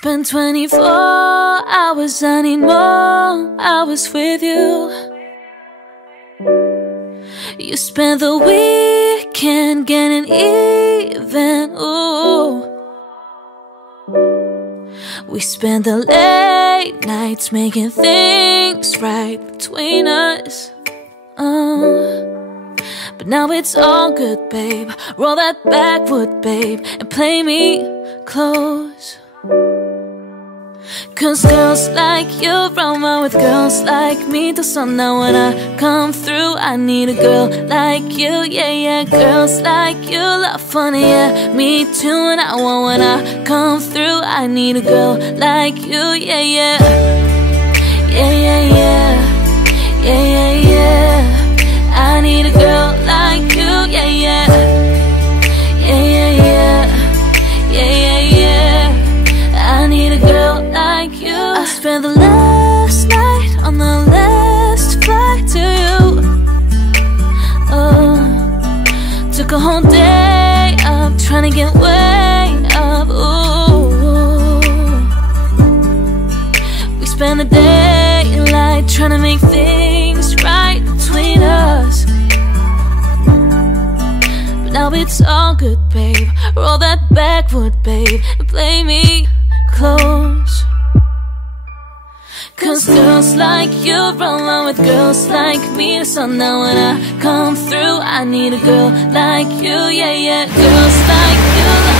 Spend 24 hours, I need more hours with you. You spend the weekend getting even, ooh. We spend the late nights making things right between us. But now it's all good, babe. Roll that backwood, babe, and play me close. Cause girls like you run around with girls like me till sundown. When I come through, I need a girl like you, yeah, yeah. Girls like you love funny, yeah, me too. And I want when I come through, I need a girl like you, yeah, yeah. Yeah, yeah, yeah, yeah, yeah, yeah. I need a girl like you, yeah, yeah. Yeah, yeah, yeah, yeah, yeah, yeah. I need a girl like you. I spent the last night on the last flight to you. Oh, took a whole day up trying to get way up. Ooh, we spent the daylight trying to make things right between us. But now it's all good, babe. Roll that backwood, babe, and play me close. Cause girls like you run around with girls like me. So now when I come through, I need a girl like you, yeah, yeah. Girls like you